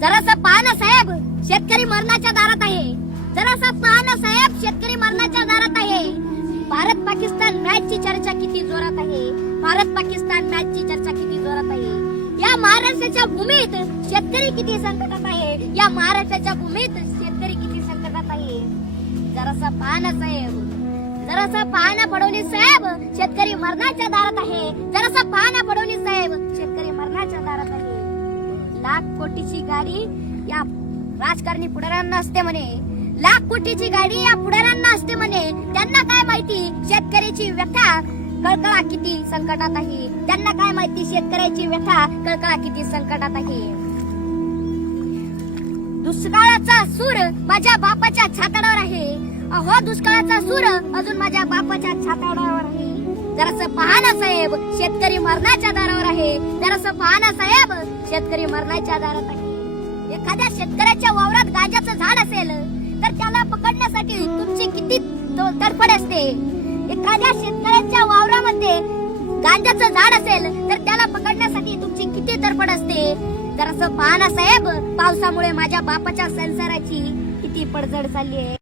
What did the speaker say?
जरासं पहा ना साहेब शेतकरी मरणाच्या दारात आहे. जरासं पहा ना साहेब शेतकरी मरणाच्या दारात आहे. भारत पाकिस्तान मॅच ची चर्चा किती जोरात आहे. भारत पाकिस्तान मॅच ची चर्चा किती जोरात आहे. या महाराष्ट्राच्या भूमीत शेतकरी किती संकटात आहे. या महाराष्ट्राच्या भूमीत शेतकरी किती संकटात आहे. जरासा पहा ना साहेब जरासा पहा ना फडणवीस साहेब शेतकरी मरणाच्या दारात आहे. लाख कोटीची गाडी या राजकारणी पुढाऱ्यांना असते म्हणे. लाख कोटीची गाडी या पुढाऱ्यांना असते म्हणे. त्यांना काय माहिती? शेतकऱ्याची व्यथा कळकळा किती संकटात आहे. त्यांना काय माहिती? शेतकऱ्याची व्यथा कळकळा किती संकटात आहे. दुष्काळाचा सूर माझ्या बापाच्या छाताडावर आहे. अहो दुष्काळाचा सूर अजून माझ्या बापाच्या छाताडावर आहे. जरासं पहा ना साहेब शेतकरी मरणाच्या दारावर आहे. जरासं पहा ना साहेब शेतकरी मरणाच्या दारात आहे. एखाद्या शेतकऱ्याच्या वावरात गाजाचं झाड असेल तर त्याला पकडण्यासाठी तुमची किती तो- तडफड असते. एखाद्या शेतकऱ्याच्या वावरामध्ये गांजाचं झाड असेल तर त्याला पकडण्यासाठी तुमची किती तडफड असते. जरासं पहा ना साहेब पावसामुळे माझ्या बापाच्या संसाराची किती पडझड चालली आहे.